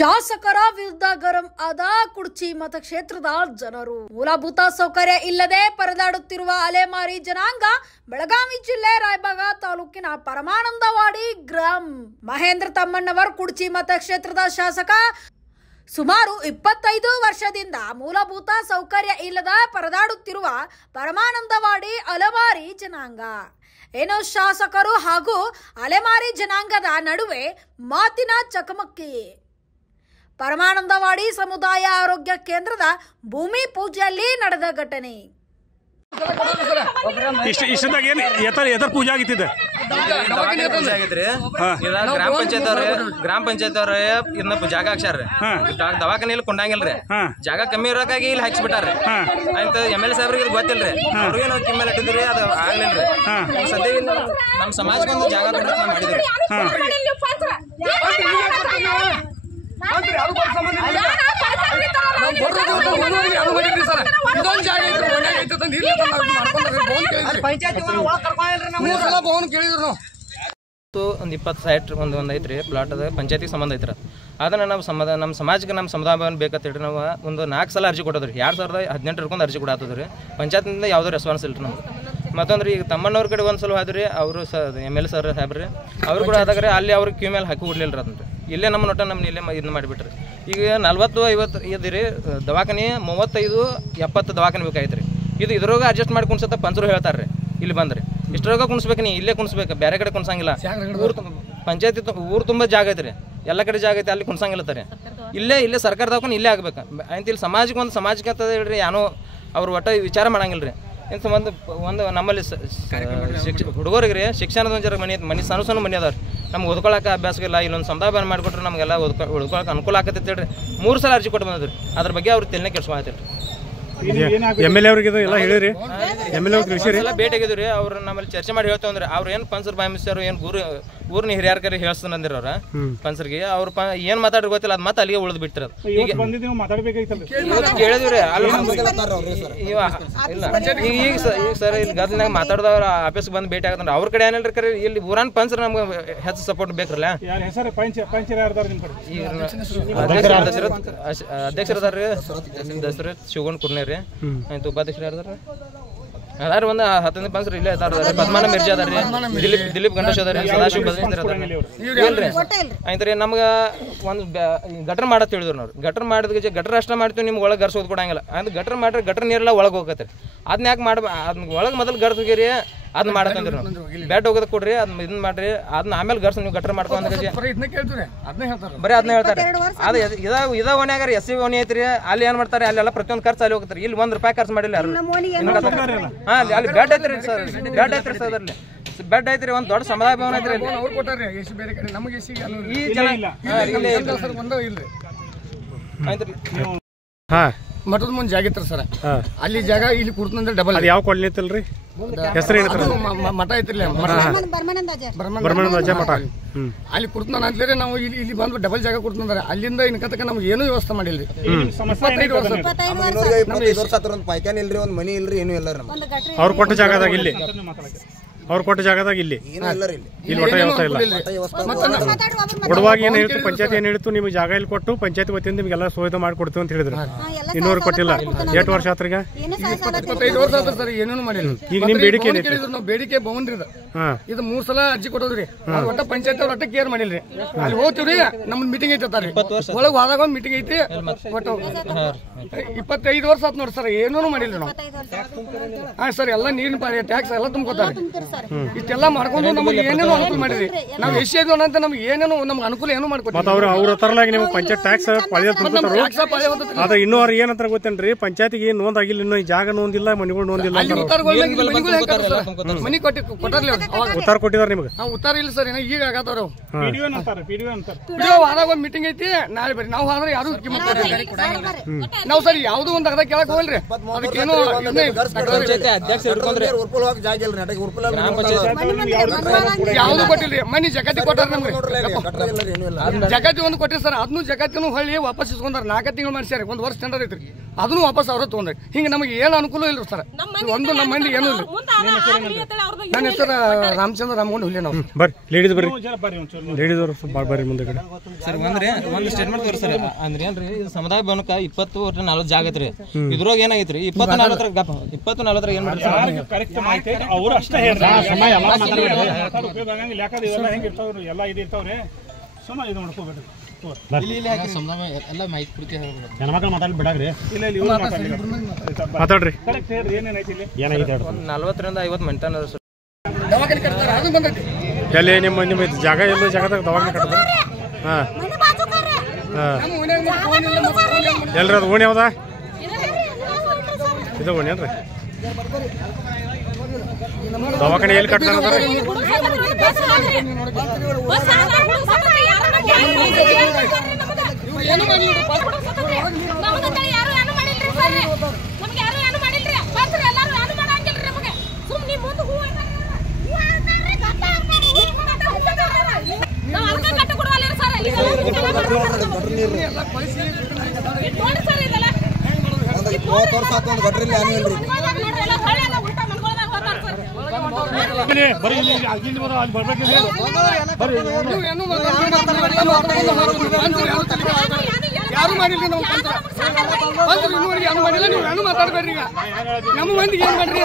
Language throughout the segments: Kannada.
ಶಾಸಕರ ವಿರುದ್ಧ ಗರಂ ಆದ ಕುಡ್ಚಿ ಮತಕ್ಷೇತ್ರದ ಜನರು. ಮೂಲಭೂತ ಸೌಕರ್ಯ ಇಲ್ಲದೆ ಪರದಾಡುತ್ತಿರುವ ಅಲೆಮಾರಿ ಜನಾಂಗ ಬೆಳಗಾವಿ ಜಿಲ್ಲೆ ರಾಯಬಾಗ ತಾಲೂಕಿನ ಪರಮಾನಂದವಾಡಿ ಗ್ರಾಮ. ಮಹೇಂದ್ರ ತಮ್ಮಣ್ಣವರ್ ಕುಡ್ಚಿ ಮತಕ್ಷೇತ್ರದ ಶಾಸಕ. ಸುಮಾರು 25 ವರ್ಷದಿಂದ ಮೂಲಭೂತ ಸೌಕರ್ಯ ಇಲ್ಲದ ಪರದಾಡುತ್ತಿರುವ ಪರಮಾನಂದವಾಡಿ ಅಲೆಮಾರಿ ಜನಾಂಗ. ಏನೋ ಶಾಸಕರು ಹಾಗೂ ಅಲೆಮಾರಿ ಜನಾಂಗದ ನಡುವೆ ಮಾತಿನ ಚಕಮಕಿ. ಪರಮಾನಂದವಾಡಿ ಸಮುದಾಯ ಆರೋಗ್ಯ ಕೇಂದ್ರದ ಭೂಮಿ ಪೂಜೆಯಲ್ಲಿ ನಡೆದ ಘಟನೆ. ಪೂಜೆ ಆಗಿತ್ತಿದೆ ಗ್ರಾಮ ಪಂಚಾಯತ್ ಅವ್ರ ಇದನ್ನ ಜಾಗ ಹಾಕ್ಸಾರ್ರಿ. ದವಾಖಾನೆಯಲ್ಲಿ ಕೊಂಡಂಗಿಲ್ರಿ, ಜಾಗ ಕಮ್ಮಿ ಇರೋಕ್ಕಾಗಿ ಇಲ್ಲಿ ಹಾಕ್ಸ್ಬಿಟ್ಟಾರ್ರಿ. ಆಯ್ತ MLA ಸಾಹೇಬ್ರಿಗೆ ಇದು ಗೊತ್ತಿಲ್ರಿ, ಅವ್ರಿಗೆ ನಾವು ಕಿಮ್ಮಲ್ ಇಟ್ಟಿದ್ರಿ, ಅದು ಆಗ್ಲಿಲ್ರಿ. ಸದ್ಯ ನಮ್ಮ ಸಮಾಜಕ್ಕೊಂದು ಜಾಗ ಮಾಡಿದ್ರಿ. ಒಂದು 20 ಸೈಟ್ ಒಂದು ಐತ್ರಿ ಪ್ಲಾಟ್ ಅದ, ಪಂಚಾಯತಿಗೆ ಸಂಬಂಧ ಐತ್ರ. ಅದನ್ನ ನಾವು ನಮ್ಮ ಸಮಾಜಕ್ಕೆ ನಮ್ಮ ಸಮುದಾಯ ಬೇಕಂತ ಹೇಳ್ರಿ ನಾವು ಒಂದು 4 ಸಲ ಅರ್ಜಿ ಕೊಟ್ಟದ್ರಿ. 2018 ಅರ್ಜಿ ಕೊಡತ್ತದ್ರಿ. ಪಂಚಾಯತ್ನಿಂದ ಯಾವುದೋ ರೆಸ್ಪಾನ್ಸ್ ಇಲ್ರಿ ನಮ್ಗೆ. ಮತ್ತೊಂದ್ರಿ ಈಗ ತಮ್ಮಣ್ಣವ್ರ ಕಡೆ ಒಂದು ಸಲ ಆದ್ರಿ, ಅವರು MLA ಸರ್ ಸಾಹೇಬ್ರಿ ಅವ್ರು ಕೂಡ ಆದಾಗ್ರಿ ಅಲ್ಲಿ ಅವ್ರಿಗೆ ಕ್ಯೂ ಮೇಲೆ ಹಾಕಿ ಕೊಡ್ಲಿಲ್ಲ ಅದನ್ರಿ. ಇಲ್ಲೇ ನಮ್ಮನ್ನ ಇಲ್ಲೇ ಇದನ್ನ ಮಾಡಿಬಿಟ್ರಿ. ಈಗ 40-50 ಇದ್ರಿ ದವಾಖಾನೆ, 35-70 ದವಾಖಾನೆ ಬೇಕಾಯ್ತ್ರಿ. ಇದ್ರಾಗ ಅಡ್ಜಸ್ಟ್ ಮಾಡಿ ಕುಣ್ಸತ್ತ ಪಂಚರು ಹೇಳ್ತಾರ್ರಿ. ಇಲ್ಲಿ ಬಂದ್ರಿ ಇಷ್ಟರಾಗ ಕುಣಿಸ್ಬೇಕು, ನೀ ಇಲ್ಲೇ ಕುಣಿಸ್ಬೇಕು, ಬೇರೆ ಕಡೆ ಕುಣ್ಸಂಗಿಲ್ಲ. ಪಂಚಾಯತಿ ಊರು ತುಂಬ ಜಾಗ ಐತ್ರಿ, ಎಲ್ಲ ಕಡೆ ಜಾಗ ಐತಿ, ಅಲ್ಲಿ ಕುಣ್ಸಂಗಿಲ್ಲತ್ತಾರೆ. ಇಲ್ಲೇ ಸರ್ಕಾರ ದವಾಖಾನೆ ಇಲ್ಲೇ ಆಗ್ಬೇಕು ಅಂತ ಇಲ್ಲಿ ಸಮಾಜಕ್ಕೆ ಅಂತ ಹೇಳ್ರಿ ಏನೋ ಅವ್ರು ಒಟ್ಟ ವಿಚಾರ ಮಾಡಂಗಿಲ್ರಿ. ಇಂಥ ಒಂದು ನಮ್ಮಲ್ಲಿ ಹುಡುಗರಿಗೆ ರೀ ಶಿಕ್ಷಣದ ಒಂದು ಮನೆ ಸಣ್ಣ ಮನೆ ಅದಾವ್ರಿ. ನಮ್ಗೆ ಓದ್ಕೊಳಕ್ಕೆ ಅಭ್ಯಾಸ ಇಲ್ಲ. ಇಲ್ಲೊಂದು ಸಮುದಾಯ ಮಾಡಿಕೊಟ್ರೆ ನಮಗೆಲ್ಲ ಓದ್ಕೊಳಕ್ಕೆ ಅನುಕೂಲ ಆಗತ್ತೆ ಹೇಳ್ರಿ. 3 ಸಲ ಅರ್ಜಿ ಕೊಟ್ಟು ಬಂದಿದ್ರಿ. ಅದ್ರ ಬಗ್ಗೆ ಅವ್ರು ತಲೆನೇ ಕೆಡ್ಸ್ಕೊಳತ್ತೀರಿ. MLA ಅವ್ರಿಗೆ ಎಲ್ಲ ಹೇಳಿರಿ, MLA ಭೇಟಿ ಆಗಿದ್ರಿ. ಅವ್ರು ನಮ್ಮಲ್ಲಿ ಚರ್ಚೆ ಮಾಡಿ ಹೇಳ್ತಾವಂದ್ರೆ ಅವ್ರು ಏನು ಪಂಚರ್ ಬಾಯಿಸ್ತಾರೋ ಏನು ಊರಿನ ಹಿರಿಯರ್ಕರಿ ಹೇಳ್ತಾನಂದಿರ ಅವ್ರ ಪಂಚರ್ಗೆ ಅವ್ರು ಏನು ಮಾತಾಡ್ರಿ ಗೊತ್ತಿಲ್ಲ, ಅದು ಮತ್ತೆ ಅಲ್ಲಿಗೆ ಉಳಿದು ಬಿಡ್ತಿರೋದು. ಈಗ ಕೇಳಿದ್ರಿ ಈಗ ಸರ್ ಇಲ್ಲಿ ಗದ್ನಾಗ ಮಾತಾಡಿದವ್ರ ಆಫೀಸ್ಗೆ ಬಂದು ಭೇಟಿ ಆಗತ್ತಂದ್ರೆ ಅವ್ರ ಕಡೆ ಏನಿಲ್ರಿ ಕರೆ ಇಲ್ಲಿ ಊರನ್ ಪಂಚರ್ ನಮ್ಗೆ ಹೆಚ್ಚು ಸಪೋರ್ಟ್ ಬೇಕ್ರಲ್ಲ. ಅಧ್ಯಕ್ಷರದಾರ್ರಿ ದಸರ ಶಿವಗೊಂಡ್ ಕುರ್ನೇರಿ ಆಯ್ತು. ಉಪಾಧ್ಯಕ್ಷರು ಯಾರ್ದಾರ ಅದಾರ ಒಂದು 10 ಪಂಚರ್ ಇಲ್ಲೇ ಅದಾರ. ಪದ್ಮಾನ ಮಿರ್ಜಾ ಅದಾರ್ರಿ, ದಿಲೀಪ್ ಗಣೇಶ್ ಅದಾರಿ, ಸದಾಶಿವ ಬದ್ರೇಂದ್ರ ಅದಾರ್ರಿ. ಆಯ್ತ್ರಿ ನಮ್ಗೆ ಒಂದು ಗಟ್ರ ಮಾಡತ್ ಹೇಳಿದ್ರು ನಾವು. ಗಟ್ರ ಮಾಡಿದ ಗಟ್ರ ಅಷ್ಟ ಮಾಡ್ತೀವಿ, ನಿಮ್ಗೆ ಒಳಗೆ ಗರ್ಸೋದು ಕೊಡಂಗಿಲ್ಲ. ಅಂದ್ರೆ ಗಟ್ರ ಮಾಡ್ರಿ, ಗಟ್ರ ನೀರೆಲ್ಲ ಒಳಗೆ ಹೋಗತ್ರಿ. ಅದನ್ನ ಯಾಕೆ ಅದನ್ನ ಒಳಗೆ ಮೊದಲು ಗರ್ಸೋಗಿರಿ, ಅದನ್ನ ಮಾಡತ್ತಂದ್ರಿ ನಾವು. ಬ್ಯಾಟ್ ಹೋಗೋದ್ ಕೊಡ್ರಿ, ಅದನ್ನ ಇದನ್ನ ಮಾಡ್ರಿ, ಅದನ್ನ ಆಮೇಲೆ ಗರ್ಸ ನೀವು ಗಟ್ರ ಮಾಡ್ಕೊಂಡ್ ಬರೀ ಅದನ್ನ ಹೇಳ್ತಾರೆ. ಅದು ಇದ ಓಣ್ಯಾಗ SC ಓಣಿ ಐತ್ರಿ, ಅಲ್ಲಿ ಏನ್ ಮಾಡ್ತಾರೆ, ಅಲ್ಲೆಲ್ಲ ಪ್ರತಿಯೊಂದು ಖರ್ಚು ಅಲ್ಲಿ ಹೋಗ್ತಾರೆ. ಇಲ್ಲಿ ₹1 ಖರ್ಚು ಮಾಡಿಲ್ಲ ಯಾರು. ಅಲ್ಲಿ ಬೆಡ್ ಐತ್ರಿ ಸರ್, ಬೆಡ್ ಐತ್ರಿ ಸರ್, ಅದ್ರಲ್ಲಿ ಬೆಡ್ ಐತ್ರಿ. ಒಂದ್ ದೊಡ್ಡ ಸಮುದಾಯ ಭವನ ಐತ್ರಿ. ಈ ಜನ ಮಠದ ಮುಂದೆ ಜಾಗ ಇತ್ತು ಸರ್, ಅಲ್ಲಿ ಜಾಗ ಇಲ್ಲಿ ಕುಡ್ತಂದ್ರೆ ಡಬಲ್. ಯಾವ ಕೊಡ್ಲಿ ಐತಲ್ರಿ ಹೆಸರು ಮಠ ಐತಿರ್ಲಿ, ಬ್ರಹ್ಮಾನಂದ ಮಠ. ಅಲ್ಲಿ ಕುಡ್ತಾನ ಅಂತೇಳಿ ನಾವು ಇಲ್ಲಿ ಬಂದು ಡಬಲ್ ಜಾಗ ಕೊಡ್ತಂದ್ರೆ ಅಲ್ಲಿಂದ ಇನ್ಕತಕ್ಕ ನಮ್ಗೆ ಏನೂ ವ್ಯವಸ್ಥೆ ಮಾಡಿಲ್ರಿ. 25 ವರ್ಷ ಪಾಯ್ಕಾನ ಇಲ್ರಿ, ಒಂದ್ ಮನಿ ಇಲ್ರಿ, ಏನು ಇಲ್ಲ. ಅವ್ರು ಕೊಟ್ಟ ಜಾಗದಾಗ ಇಲ್ಲಿ ಇಲ್ಲಿ ಒಟ್ಟ ವ್ಯವಸ್ಥೆ ಇಲ್ಲ. ಕೊಡುವಾಗ ಏನ್ ಹೇಳ್ತು, ಪಂಚಾಯತ್ ಏನ್ ಹೇಳ್ತು, ನಿಮ್ಗೆ ಜಾಗ ಇಲ್ಲಿ ಕೊಟ್ಟು ಪಂಚಾಯತ್ ವತಿಯಿಂದ ನಿಮ್ಗೆಲ್ಲ ಸುವಿಧಾ ಮಾಡ್ಕೊಡ್ತೀವಿ ಅಂತ ಹೇಳಿದ್ರು. ಇನ್ನೂರು ಕೊಟ್ಟಿಲ್ಲ. 8 ವರ್ಷ ಆತ್ರೀಗ? 25 ವರ್ಷ ಆತ ಸರ್, ಏನೇನು ಮಾಡಿಲ್ಲ. ಈಗ ನಿಮ್ ಬೇಡಿಕೆ ನಾವು ಬೇಡಿಕೆ ಭವನ್ರಿ ಇದು 3 ಸಲ ಅರ್ಜಿ ಕೊಟ್ಟೋದ್ರಿ. ಒಟ್ಟ ಪಂಚಾಯತ್ ಅವ್ರ ಒಟ್ಟ ಕೇರ್ ಮಾಡಿಲ್ರಿ. ಅಲ್ಲಿ ಹೋಗ್ತೀವ್ರಿ, ನಮ್ದು ಮೀಟಿಂಗ್ ಐತಿ ಒಳಗೆ ಹೋದಾಗ ಒಂದು ಮೀಟಿಂಗ್ ಐತಿ. ಒಟ್ಟು 25 ವರ್ಷ ಆತ್ ನೋಡಿ ಸರ್, ಏನೂ ಮಾಡಿಲ್ರಿ ನಾವು. ಸರ್ ಎಲ್ಲ ನೀರಿನ ಟ್ಯಾಕ್ಸ್ ಎಲ್ಲ ತುಂಬ್ಕೊತಾರೆ. ಇಷ್ಟೆಲ್ಲ ಮಾಡ್ಕೊಂಡು ನಮಗೆ ಏನೇನು ಅನುಕೂಲ ಮಾಡಿರಿ. ನಾವು SC ಅಂತ ನಮ್ಗೆ ಏನೇನು ನಮ್ಗೆ ಅನುಕೂಲ ಏನು ಮಾಡ್ಕೊಡ್ತೀವಿ. ಅವ್ರ ತರಲಾಗಿ ನೀವು ಪಂಚಾಯತ್ ಟ್ಯಾಕ್ಸ್ ಅದ ಇನ್ನೂ ಅವ್ರು ಏನಂತ ಗೊತ್ತೇನ್ರಿ, ಪಂಚಾಯತಿಗೆ ನೋಂದಾಗಿಲ್ಲ, ಇನ್ನು ಜಾಗ ನೋಂದಿಲ್ಲ, ಮನೆಗಳು ನೋಂದಿಲ್ಲ. ಮನಿ ಕೊಟ್ಟಾರ್ಲಿ ಉತ್ತರ ಕೊಟ್ಟಿದಾರೆ ನಿಮ್ಗೆ? ಉತ್ತರ ಇಲ್ಲ ಸರ್, ಈಗ ಆಗತ್ತವ್ರು. ಆದಾಗ ಒಂದು ಮೀಟಿಂಗ್ ಐತಿ, ನಾಳೆ ಬರ್ರಿ. ನಾವು ಆದ್ರೆ ಯಾರು ನಾವು ಸರ್ ಯಾವ್ದು ಒಂದು ಅರ್ಧ ಕೇಳಕ್ ಹೋಗಲ್ರಿ. ಅದಕ್ಕೇನು ಅಧ್ಯಕ್ಷ ಹಿಡ್ಕೊಂಡ್ರೆ ಜಾಗ ಇಲ್ರಿ, ಯಾವ್ದು ಕೊಟ್ಟಿಲ್ರಿ. ಮನಿ ಜಗತ್ತಿ ಕೊಟ್ಟಾರ ನಮ್ಗೆ, ಜಗತ್ತಿ ಒಂದು ಕೊಟ್ಟಿರಿ ಸರ್. ಅದನ್ನು ಜಗತ್ತಿನೂ ಹೊಳ್ಳಿ ವಾಪಸ್ ಇಸ್ಕೊಂಡಾರ. 4 ತಿಂಗಳು ಮಾಡಿಸ್ಯಾರ, 1 ವರ್ಷ ಟೆಂಡರ್ ಐತ್ರಿ, ಅದನ್ನು ವಾಪಸ್ ಅವ್ರ ತಗೊಂಡ್ರಿ. ಹಿಂಗೆ ನಮಗೆ ಏನು ಅನುಕೂಲ ಇಲ್ರಿ ಸರ್. ಒಂದು ನಮ್ಮ ಮಂದಿ ಏನು ಇಲ್ಲ. ನನ್ನ ಹೆಸರು ರಾಮಚಂದ್ರ ರಾಮಗೊಂಡು ಹುಲಿ. ನಾವು ಬರ್ರಿ ಲೇಡೀಸ್ ಬರ್ರಿ, ಲೇಡೀಸ್ ಅವರು ಬರ್ರಿ ಮುಂದೆ ಕಡೆ ಸರ್. ಒಂದು ಸ್ಟೇಟ್ಮೆಂಟ್ ತೋರಿಸ್ತಾರೆ ಅಂದ್ರೆ ಏನ್ರಿ, ಇದು ಸಮುದಾಯ ಭವನಕ್ಕೆ 20-40 ಜಾಗ ಐತ್ರಿ. ಇದ್ರಾಗ ಏನಾಗೈತ್ರಿ 20-40 ಏನ್ ಮಾಡ್ತಾರೆ ಅವ್ರು ಅಷ್ಟೇ ಎಲ್ಲ ಇದು ಇರ್ತಾವ್ರಿ. ಸುಮ್ಮ ಇದು ಮಾಡ್ಕೋಬೇಡ್ರಿ, ಹೆಣ್ಮಕ್ಳು ಮಾತಾಡಿ ಬಿಡಾಗ್ರಿ. ಮಾತಾಡ್ರಿ, ಏನೇನೈತಿ ಇಲ್ಲಿ? ಏನಾಗೈತೆ 40-50 ಮೆಂಟನ್ ಅದ ಸರ್. ದವಾಖಾನೆ ಕಟ್ತಾರೆ, ಅದು ಬಂದೈತಿ. ಎಲ್ಲಿ ನಿಮ್ಮ ಜಾಗ ಎಲ್ಲ ಜಾಗದಾಗ ದವಾಖಾನೆ ಕಟ್ಟದ? ಹಾಂ ಎಲ್ರಿ ಅದು ಓಣಿ ಯಾವ್ದ? ಇದು ಓಣಿ ಏನ್ರಿ? ದವಾಖಾನೆ ಎಲ್ಲಿ ಕಟ್ತಾರ? ಯಾರು ಮಾಡಿಲ್ರಿ ನಾವು ಇನ್ನೂವರೆಗೆ ಏನು ಮಾಡಿಲ್ಲ. ನೀವು ಏನು ಮಾತಾಡ್ಬೇಡ್ರಿ. ಈಗ ನಮ್ಮ ಮಂದಿಗೆ ಏನು ಮಾಡ್ರಿ,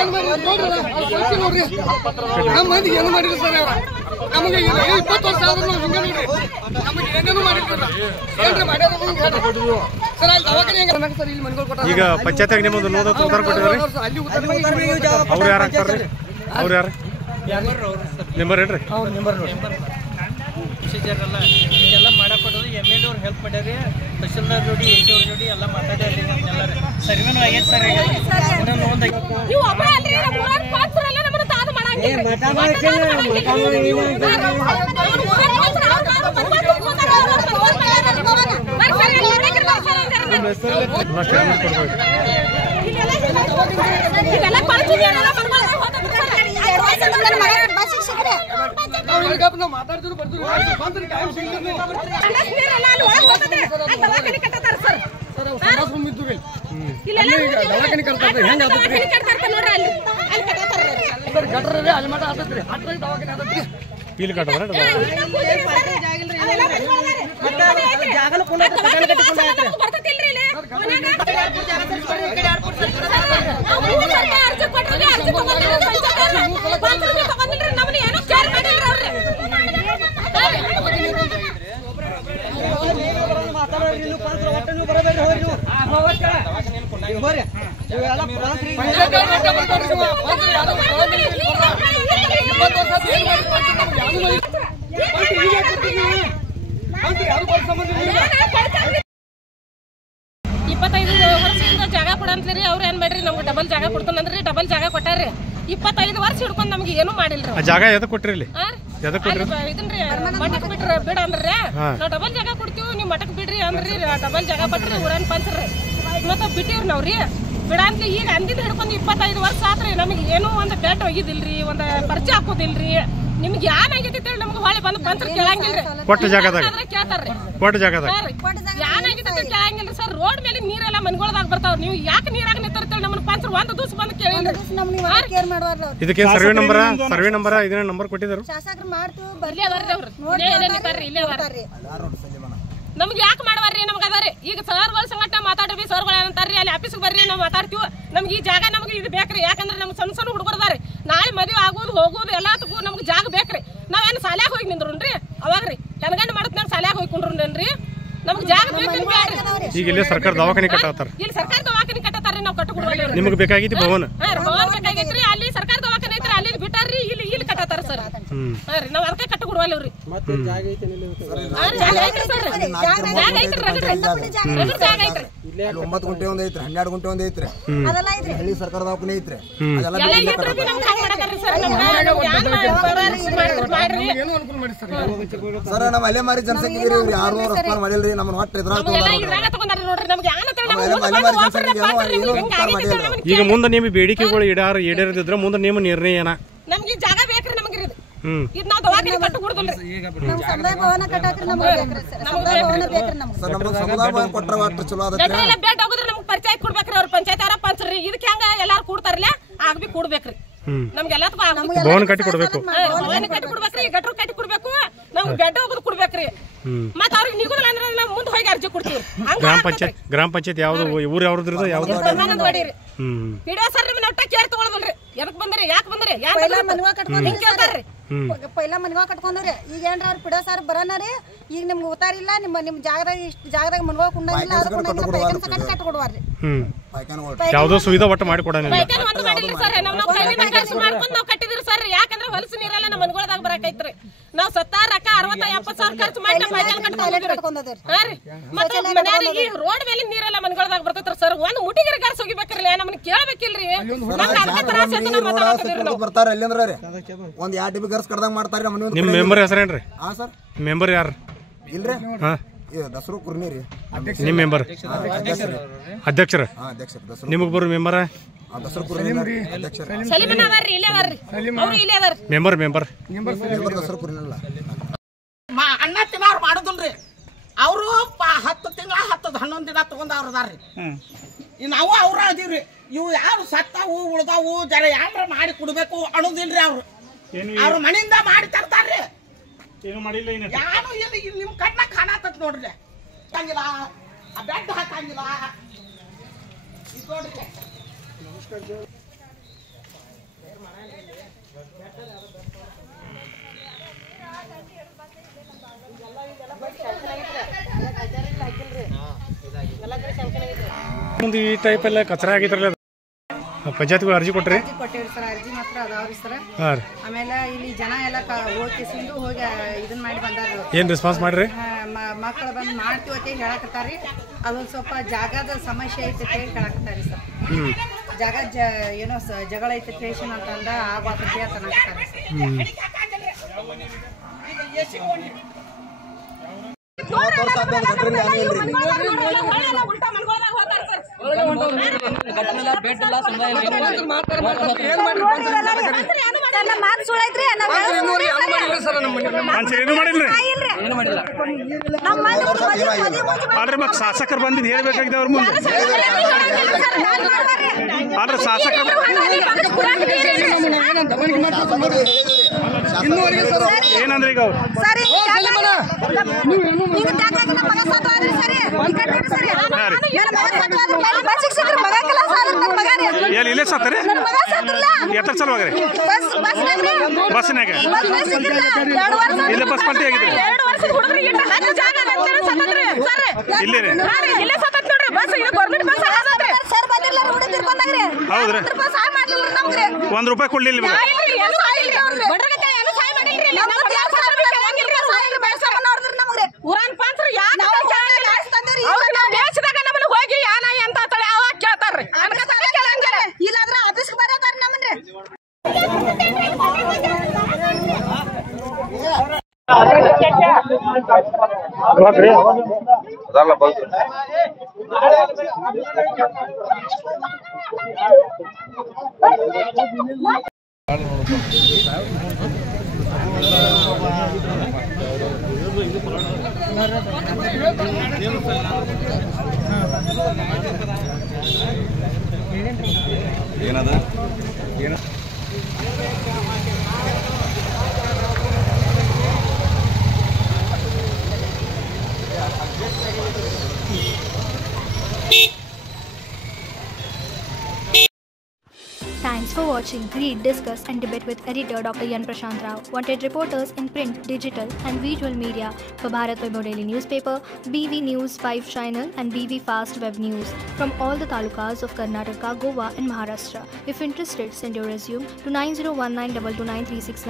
ಏನ್ ಮಾಡ್ರಿ ನೋಡ್ರಿ. ನಮ್ಮ ಮಂದಿಗೆ ಏನು ಮಾಡಿಲ್ಲ ಸರ್. ನಮಗೆ 20 ವರ್ಷ ಆದ್ರೂ ನಾವು ಹಿಂಗೆ ನೋಡ್ರಿ, ನಮಗೆ ಏನೇನು ಮಾಡಿರ್ತಾರ ಏನ್ರಿ ಮಾಡ್ಯಾರ ಸರ್. ಅಲ್ಲಿ ದವಾಖಾನೆ ಹೆಂಗ ಸರ್, ಇಲ್ಲಿ ಮನೆಗಳು ಕೊಟ್ಟಾರ. ಈಗ ಪಂಚಾಯತ್ಯಾಗ ನಿಮ್ಮದು ನೋದ ಉತ್ತರ ಕೊಟ್ಟಿದ್ದಾರೆ. ಅಲ್ಲಿ ಅವ್ರು ಯಾರು ಆಗ್ತಾರ್ರಿ? ಅವ್ರು ಯಾರು ನಿಂಬರ್ ಹೇಳ್ರಿ. ಅವ್ರು ನಿಂಬರ್ ನೋಡಿ. ಪ್ರೊಸೀಜರ್ ಎಲ್ಲ ಇದೆಲ್ಲ ಮಾಡಕೊಡೋದು MLA ಅವ್ರು ಹೆಲ್ಪ್ ಮಾಡ್ಯಾರಿ. ತಹಶೀಲ್ದಾರ್ ಜೋಡಿ AC ಅವ್ರ ಜೋಡಿ ಎಲ್ಲ ಮಾತಾಡ್ಯಾರಿ. ನಮ್ಮೆಲ್ಲರೂ ಸರ್ವೇನೂ ಆಗೈತೆ ಸರ್. ಇನ್ನೊಂದು ನೀವು ಒಬ್ಬರೇ ಅಲ್ರಿ, ಮೂರಾರು ಪಾತ್ರ ಎಲ್ಲ ನಮ್ಮನ್ನ ತಾದು ಮಾಡಂಗಿಲ್ಲ. ಮಾತಾಡ್ತಿರು ಬರ್ತೀವಿ. ದವಾಖಾನೆ ಕಟ್ತಾರೆ ಹೆಂಗ ಗಟ್ರಿ ಅಲ್ಲಿ ಮಠ ಆತತ್ರಿ. ದವಾಖಾನೆ ಆತತ್ರಿ ಇಲ್ಲಿ ಕಟ್ಟದ್ರ ಜಾಗ ಕೊಡಂತ್ರಿ. ಅವ್ರ ಏನ್ ಮಾಡ್ರಿ, ನಮ್ಗೆ ಡಬಲ್ ಜಾಗ ಕೊಡ್ತಾನಂದ್ರಿ. ಡಬಲ್ ಜಾಗ ಕೊಟ್ಟಾರ್ರಿ. 25 ವರ್ಷ ಹಿಡ್ಕೊಂಡ್ ನಮ್ಗೆ ಏನು ಮಾಡಿಲ್ರಿ. ಜಾಗ ಎದಕ್ ಕೊಟ್ರಿ? ಇಲ್ಲಿ ಇದನ್ರಿ ಮಠಕ್ ಬಿಟ್ರಿ ಬಿಡ ಅಂದ್ರಿ. ನಾವ್ ಡಬಲ್ ಜಾಗ ಕೊಡ್ತೀವಿ, ನೀವ್ ಮಠಕ್ ಬಿಡ್ರಿ ಅಂದ್ರಿ. ಡಬಲ್ ಜಾಗ ಕೊಟ್ರಿ ಊರನ್ ಪಂಚ್ರಿ. ಮತ್ತ ಬಿಟ್ಟಿವ್ರಿ ನಾವ್ರಿ ಬಿಡ ಅಂತ. ಈಗ ಅಂದಿದ್ ಹಿಡ್ಕೊಂಡ್ 25 ವರ್ಷ ಆತ್ರಿ. ನಮಗೆ ಏನೋ ಒಂದ್ ಬೆಡ್ ಒಗಿದಿಲ್ರಿ, ಒಂದ್ ಪರಿಚಯ ಹಾಕೋದಿಲ್ರಿ. ನಿಮ್ಗೆ ಏನಾಗೈತಿ ನಮ್ಗೆ ಹೊಳೆ ಬಂದು ಪಂಚರ್ ಕೇಳಂಗಿಲ್ರಿ. ಕೊಟ್ಟ ಜಾಗದಾಗ ಕೇಳ್ತಾರ್ರಿ. ಕೊಟ್ಟ ಜಾಗದಾಗ ಏನಾಗೈತಿ ಕೇಳಂಗಿಲ್ರಿ ಸರ್. ರೋಡ್ ಮೇಲೆ ನೀರೆಲ್ಲ ಮನ್ಗೊಳದಾಗ ಬರ್ತಾವ. ನೀವು ಯಾಕೆ ನೀರಾಗ ನಿಂತಿರ್ತೀರಿ? ನಮ್ಮನ್ನ ಪಂಚರ್ ಒಂದು ದಿವಸ ಬಂದು ಕೇಳಿಲ್ರಿ. ಇದಕ್ಕೆ ಸರ್ವೆ ನಂಬರ್ ಇದನ್ನ ನಂಬರ್ ಕೊಟ್ಟಿದ್ರು. ಇಲ್ಲೇ ಅದಾರ್ರಿ ಅವ್ರು, ಇಲ್ಲೇ ನಿಂತಾರ್ರಿ, ಇಲ್ಲೇ ಅದಾರ್ರಿ. ನಮ್ಗೆ ಯಾಕೆ ಮಾಡವಾರ್ರಿ? ನಮ್ಗೆ ಅದಾರಿ. ಈಗ ಸರ್ಗಳ ಸಂಗಟ ಮಾತಾಡ್ರಿ. ಸರ್ಗಳು ಏನಂತಾರ್ರಿ, ಅಲ್ಲಿ ಆಫೀಸ್ಗೆ ಬರ್ರಿ, ನಾವು ಮಾತಾಡ್ತೀವಿ. ನಮ್ಗೆ ಈ ಜಾಗ ನಮ್ಗೆ ಇದು ಬೇಕ್ರಿ. ಯಾಕಂದ್ರೆ ನಮ್ಗೆ ಸಣ್ಣ ಸಣ್ಣ ಹುಡುಗರದಾರಿ. ನಾಳೆ ಮದುವೆ ಆಗೋದು ಹೋಗೋದು ಎಲ್ಲದಕ್ಕೂ ನಮ್ಗೆ ಜಾಗ ಬೇಕ್ರಿ. ನಾವೇನು ಸಾಲ್ಯಾಗ ಹೋಗಿ ನಿಂದ್ರುನ್ರಿ ಅವಾಗ್ರಿ ಹೆಣ್ಗಂಡು ಮಾಡತ್ನ ಸಾಲ್ಯಾಗ ಹೋಗಿ ಕುಂಡ್ರುನ್ರಿ. ನಮ್ಗೆ ಜಾಗ ಬೇಕ್ರಿ. ಈಗ ಇಲ್ಲಿ ಸರ್ಕಾರ ದವಾಖಾನೆ ಕಟ್ಟತಾರ. ಇಲ್ಲಿ ಸರ್ಕಾರ ದವಾಖಾನೆ ಕಟ್ಟತಾರ್ರಿ. ನಾವು ಕಟ್ಟಕೊಡ್ತೀವಿ. ನಿಮ್ಗೆ ಬೇಕಾಗಿತ್ತು ಭವನ ಬೇಕಾಗೈತ್ರಿ. ಅಲ್ಲಿ ಸರ್ಕಾರ ದವಾಖಾನೆ ಐತ್ರಿ, ಅಲ್ಲಿ ಬಿಟ್ಟಾರ್ರಿ. ಇಲ್ಲಿ ಕಟ್ಟತಾರ ಸರ್. ಹಾಂ ರೀ ನಾವು ಅದಕ್ಕೆ ಕಟ್ಟಿ ಕೊಡುವಲ್ರಿ ಮತ್ತೆ ಜಾಗ ಐತೆ ಇಲ್ಲಿ 9 ಗುಂಟೆ ಒಂದ್ ಐತ್ರಿ 12 ಗುಂಟೆ ಒಂದ್ ಐತ್ರಿ ಹಳ್ಳಿ ಸರ್ಕಾರ ದವಾಖಾನೆ ಐತ್ರಿ ಸರ್ ನಾವ್ ಅಲ್ಲೇ ಮಾರಿ ಜನಸಂಖ್ಯೆ 600 ರೆಸ್ಪಾನ್ಸ್ ಮಾಡಿಲ್ರಿ ನಮ್ಮನ್ನ ಹೊಟ್ಟೆ ಈಗ ಮುಂದೆ ನಿಮ್ಮ ಬೇಡಿಕೆಗಳು ಈಡೇರದಿದ್ರೆ ಮುಂದೆ ನಿಮ್ಮ ನಿರ್ಣಯ ಏನ? ನಮ್ಗೆ ಜಾಗ ಬೇಕ್ರಿ ನಮಗೆ ಇದು ನಾವು ದವಾಖಾನೆ ಕಟ್ಟು ಕೊಡುದಿಲ್ರಿ ನಮ್ಮ ಸಮುದಾಯ ಭವನ ಕಟ್ಟಾಕ್ರಿ ನಮಗೆ ಸಮುದಾಯ ಭವನ ಬೇಕ್ರಿ ನಮಗೆ ಸರ್ ನಮ್ಮ ಸಮುದಾಯ ಭವನ ಕೊಟ್ರ ಒಟ್ಟು ಚಲೋ ಅದಕ್ಕೆ ಎಲ್ಲ ಬೇಡ ಹೋಗಿದ್ರೆ ನಮಗೆ ಪಂಚಾಯತ್ ಕೊಡ್ಬೇಕ್ರಿ ಅವ್ರ ಪಂಚಾಯತ್ ಯಾರ ಪಂಚರಿ ಇದಕ್ಕೆ ಹೆಂಗ ಎಲ್ಲಾರು ಕೂಡ್ತಾರಲ್ಲ ಆಗ್ಬಿ ಕೂಡ್ಬೇಕ್ರಿ ನಮ್ಗೆ ಎಲ್ಲದಕ್ಕೂ ಭವನ ಕಟ್ಟಿ ಕೊಡ್ಬೇಕು ಭವನ ಕಟ್ಟಿ ಕೊಡ್ಬೇಕ್ರಿ ಗಟ್ರು ಕಟ್ಟಿ ಕೊಡ್ಬೇಕು ನಮ್ಗೆ ಬೆಡ್ ಹೋಗೋದು ಕೊಡ್ಬೇಕ್ರಿ ಮತ್ತ ಅವ್ರಿಗೆ ನಿಗುದಿಲ್ಲ ಅಂದ್ರೆ ನಾವು ಮುಂದೆ ಹೋಗಿ ಅರ್ಜಿ ಕೊಡ್ತೀವಿ ಗ್ರಾಮ ಪಂಚಾಯತ್ ಯಾವ್ದು ಊರು ಯಾವ್ದು ಯಾವ್ದು ಹಿಡಿಯೋ ಸರ್ ನಿಮ್ಮನ್ನ ಒಟ್ಟ ಕೇರ್ ತಗೊಳ್ಳೋದಿಲ್ರಿ ಎದಕ್ ಬಂದ್ರಿ ಯಾಕೆ ಬಂದ್ರಿ ಪೈಲಾ ಮನ್ವಾ ಕಟ್ಕೊಂಡ್ರಿ ಪೈಲಾ ಮನ್ವಾ ಕಟ್ಕೊಂಡ್ರಿ ಈಗ ಏನ್ರ ಅವ್ರು ಪಿಡೋ ಸರ್ ಬರೋನರಿ ಈಗ ನಿಮ್ಗೆ ಉತ್ತಾರಿಲ್ಲ ನಿಮ್ಮ ಜಾಗದಾಗ ಇಷ್ಟು ಜಾಗದಾಗ ಮನ್ವಾ ಕುಂಡಂಗಿಲ್ಲ ಅದಕ್ಕೆ ಪೈಕನ್ ಸಕಟ್ ಕಟ್ ಕೊಡುವಾರ್ರಿ ಯಾವ್ದೋ ಸುವಿಧಾ ಒಟ್ಟು ಮಾಡಿ ಕೊಡೋಣ ಪೈಕನ್ ಒಂದು ಮಾಡಿಲ್ಲ ಸರ್ ನಾವು ಕೈಯಿಂದ ಖರ್ಚು ಮಾಡ್ಕೊಂಡು ನಾವು ಕಟ್ಟಿದ್ರಿ ಸರ್ ಯಾಕಂದ್ರೆ ಹೊಲಸು ನೀರೆಲ್ಲ ನಮ್ಮ ಮನ್ಗೊಳದಾಗ ಬರಾಕೈತ್ರಿ ನಾವು ಸತ್ತಾರ ರೊಕ್ಕ 60-70 ಸಾವಿರ ಖರ್ಚು ಮಾಡಿ ನಾವು ಪೈಕನ್ ಕಟ್ಕೊಂಡಿದ್ರಿ ಹಾ ರೀ ಮತ್ತೆ ಮನೆಯವರಿಗೆ ರೋಡ್ ಮೇಲೆ ನೀರೆಲ್ಲ ಮನ್ಗೊಳದಾಗ ಬರ್ತೈತ್ರಿ ಸರ್ ಒಂದು ಮುಟಿಗಿರಿ ಗರ್ಸ್ ಹೋಗಿಬೇಕ್ರಲ್ಲ ನಮ್ಮನ್ನ ಕೇಳಬೇಕಿಲ್ರಿ ನಮ್ಗೆ ಅದಕ್ಕೆ ತ್ರಾಸ ಐತೆ ನಾವು ಮಾತಾಡ್ತಿದ್ರಿ ನಾವು ಬರ್ತಾರ ಎಲ್ಲಿಂದ್ರ ರೀ ಒಂದ್ 2 ಟಿಬಿ ಗರ್ಸ್ ಕಡ್ದಂಗ ಮಾಡ್ತಾರ ನಿಮ್ಮ ಮೆಂಬರ್ ಹೆಸರೇನ್ರಿ? ಹಾ ಸರ್ ಮೆಂಬರ್ ಯಾರು ಇಲ್ರಿ ಹಾ ದಸರು ಕುರ್ನಿ ರೀ ನಿಮ್ಮ ಮೆಂಬರ್ ಅಧ್ಯಕ್ಷರ ನಿಮಗ್ ಬರೋ ಮೆಂಬರ ದಸರು ಕುರ್ನಿ ಅಧ್ಯಕ್ಷರ ಸಲೀಮನ ಅವರ್ರಿ ಇಲ್ಲೇ ಅವರ್ರಿ ಅವರು ಇಲ್ಲೇ ಅವರ್ ಮೆಂಬರ್ ದಸರು ಕುರ್ನಿಲ್ಲ ಅಣ್ಣ ತಿನ್ನೋರು ಮಾಡೋದಿಲ್ರಿ ಅವರು 10 ತಿಂಗಳ 11 ದಿನ ತಗೊಂಡವ್ರದಾರ್ರಿ ನಾವು ಅವ್ರ ಅದೀವ್ರಿ ಇವು ಯಾರು ಸತ್ತಾವು ಉಳ್ದಾವು ಜರ ಯಾರ ಮಾಡಿ ಕೊಡ್ಬೇಕು ಅನ್ನೋದಿಲ್ರಿ ಅವ್ರ ಮನೆಯಿಂದ ಮಾಡಿ ತರ್ತಾರ್ರಿ ಯಾರು ಇಲ್ಲಿ ನಿಮ್ ಕಣ್ಣ ಕಾಣತತ್ ನೋಡ್ರಿ ಹಾಕಂಗಿಲ್ಲ ಆ ಬೆಡ್ ಹಾಕಂಗಿಲ್ಲ ನೋಡ್ರಿ ಮುಂದೆ ಈ ಟೈಪ್ ಎಲ್ಲ ಕಚರ ಆಗಿದ್ರಲ್ಲ ಪಂಚಾಯತ್ಗೆ ಅರ್ಜಿ ಕೊಟ್ರಿ? ಕೊಟ್ಟೇವ್ರಿ ಸರ್ ಅರ್ಜಿ ಮಾತ್ರ ಅದಾವ್ರಿ ಸರ್ ಆಮೇಲೆ ಇಲ್ಲಿ ಜನ ಎಲ್ಲ ಹೋಗಿ ಇದನ್ನ ಮಾಡಿ ಬಂದಾರ ಏನ್ ರೆಸ್ಪಾನ್ಸ್ ಮಾಡ್ರಿ? ಮಕ್ಕಳು ಬಂದು ಮಾಡ್ತೀವತ್ತೆ ಹೇಳಕತ್ತಾರಿ ಅದೊಂದು ಸ್ವಲ್ಪ ಜಾಗದ ಸಮಸ್ಯೆ ಐತೆ ಹೇಳಕತ್ತಾರಿ ಸರ್ ಜಾಗ ಏನೋ ಜಗಳ ಐತೆ ಪೇಷನ್ ಅಂತಂದ ಆಗತ್ತೆ ಅಂತ ಆದ್ರೆ ಮತ್ತೆ ಶಾಸಕರು ಬಂದಿದ್ದು ಹೇಳ್ಬೇಕಾಗಿದೆ ಅವ್ರ ಮುಂದೆ ಆದ್ರೆ ಶಾಸಕರು ಏನಂದ್ರೆ ಈಗ ಇಲ್ಲೇ ಸಾತ್ತಾರೆ ಎತ್ತರ ಸಲುವಾಗ್ರಿ ಬಸ್ನಾಗ ಇಲ್ಲ ಬಸ್ ಪಲ್ಟಿ ಆಗಿದ್ರಿ ಇಲ್ಲೇ ರೀ ಹೌದ್ರಿ $1 ಕೊಡ್ಲಿಲ್ಲ ಹೋಗಿ ಯಾನ ಅಂತ ಅವಾಗ ಕೇಳ್ತಾರ್ರಿ ಇಲ್ಲಾಂದ್ರೆ ಆಫೀಸ್ ಬರತಾರ ನಮ್ಮನ್ರಿ ಏನದ Thanks for watching. Read, discuss and debate with editor Dr. Yan Prashant Rao. Wanted reporters in print, digital and visual media for Bharat Vaibhav Daily Newspaper, BV News 5 Channel and BV Fast Web News from all the talukas of Karnataka, Goa and Maharashtra. If interested, send your resume to 9019229369.